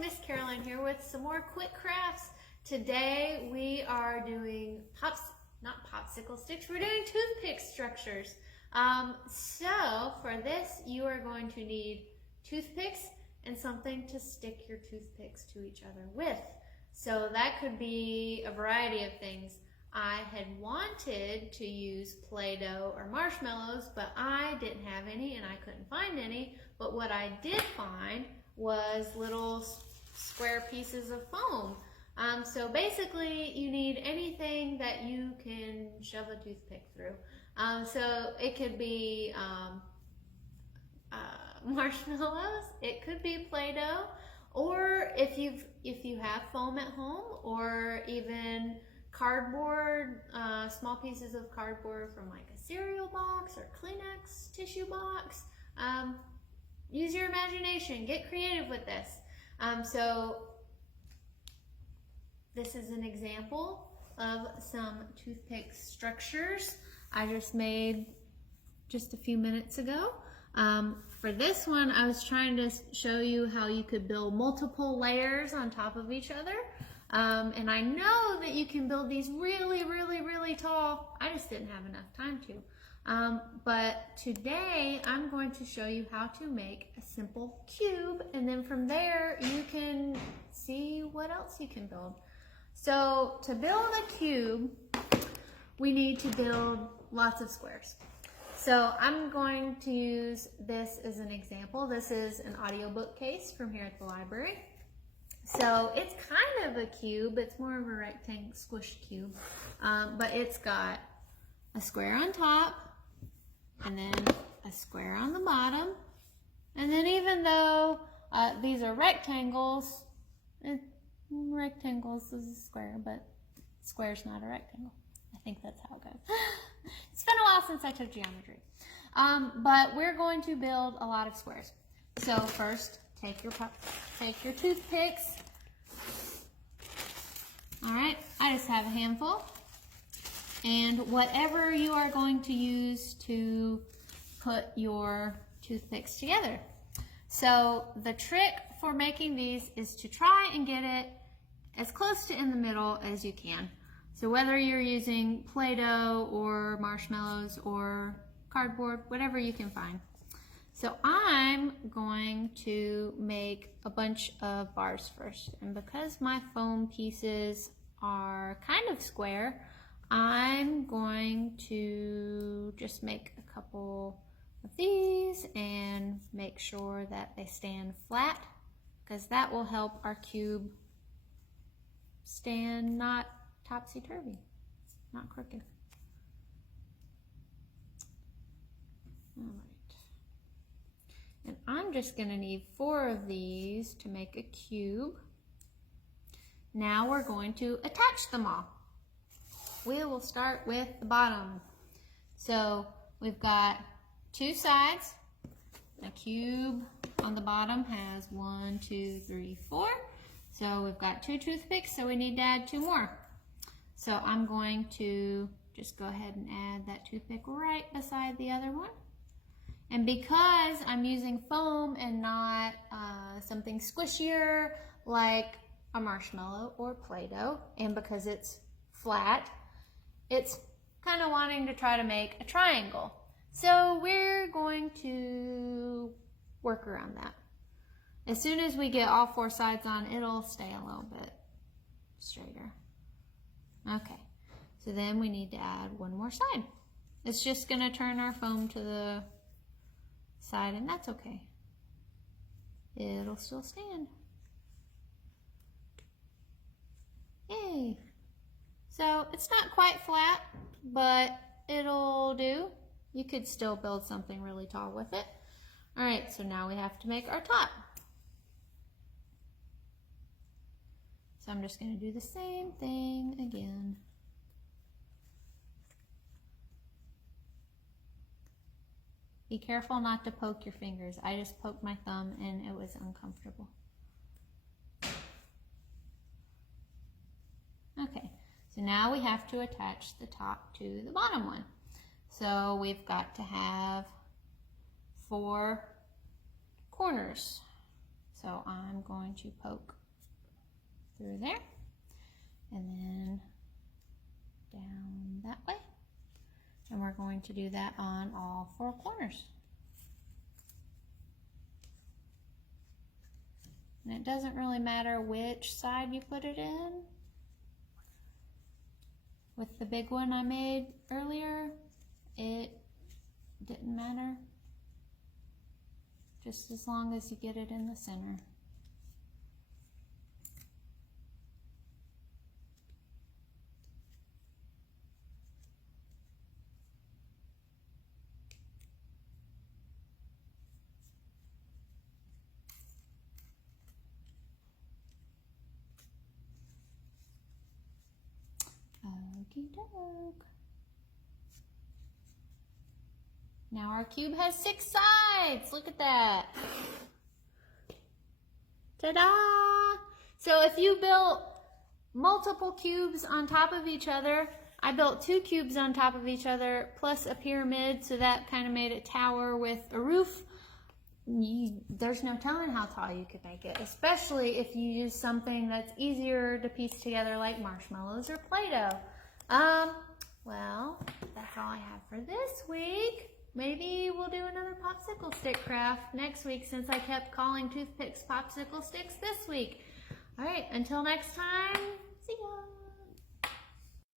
Miss Caroline here with some more quick crafts. Today we are doing not popsicle sticks, we're doing toothpick structures. So for this you are going to need toothpicks and something to stick your toothpicks to each other with. So that could be a variety of things. I had wanted to use Play-Doh or marshmallows, but I didn't have any and I couldn't find any. But what I did find was little square pieces of foam. So basically you need anything that you can shove a toothpick through. So it could be marshmallows, it could be Play-Doh, or if you have foam at home, or even cardboard, small pieces of cardboard from like a cereal box or Kleenex tissue box. Use your imagination, get creative with this. So this is an example of some toothpick structures I just made just a few minutes ago. For this one, I was trying to show you how you could build multiple layers on top of each other. And I know that you can build these really, really, really tall. I just didn't have enough time to. But today I'm going to show you how to make a simple cube, and then from there you can see what else you can build. So to build a cube, we need to build lots of squares. So I'm going to use this as an example. This is an audiobook case from here at the library. So it's kind of a cube, it's more of a rectangle squished cube, but it's got a square on top, and then a square on the bottom, and then even though these are rectangles, rectangles is a square, but square's not a rectangle. I think that's how it goes. It's been a while since I took geometry. But we're going to build a lot of squares. So first, take your toothpicks. All right, I just have a handful. And whatever you are going to use to put your toothpicks together. So the trick for making these is to try and get it as close to in the middle as you can. So whether you're using Play-Doh or marshmallows or cardboard, whatever you can find. So I'm going to make a bunch of bars first. And because my foam pieces are kind of square, I'm going to just make a couple of these and make sure that they stand flat, because that will help our cube stand not topsy-turvy, not crooked. All right. And I'm just going to need 4 of these to make a cube. Now we're going to attach them all. We will start with the bottom. So we've got 2 sides. A cube on the bottom has 1, 2, 3, 4. So we've got 2 toothpicks, so we need to add 2 more. So I'm going to just go ahead and add that toothpick right beside the other one. And because I'm using foam and not something squishier like a marshmallow or Play-Doh, and because it's flat, it's kind of wanting to try to make a triangle. So we're going to work around that. As soon as we get all 4 sides on, it'll stay a little bit straighter. Okay, so then we need to add 1 more side. It's just going to turn our foam to the side, and that's okay. It'll still stand. Yay! So it's not quite flat, but it'll do. You could still build something really tall with it. All right, so now we have to make our top. So I'm just going to do the same thing again. Be careful not to poke your fingers. I just poked my thumb and it was uncomfortable. Okay, so now we have to attach the top to the bottom one. So we've got to have 4 corners. So So I'm going to poke through there and then down that way. And we're going to do that on all 4 corners. And it doesn't really matter which side you put it in. With the big one I made earlier, it didn't matter. Just as long as you get it in the center. Okie doke. Now our cube has 6 sides. Look at that. Ta-da! So if you built multiple cubes on top of each other, I built 2 cubes on top of each other plus a pyramid, so that kind of made a tower with a roof. There's no telling how tall you could make it, especially if you use something that's easier to piece together like marshmallows or Play-Doh. Well, that's all I have for this week. Maybe we'll do another popsicle stick craft next week since I kept calling toothpicks popsicle sticks this week. All right, until next time, see ya.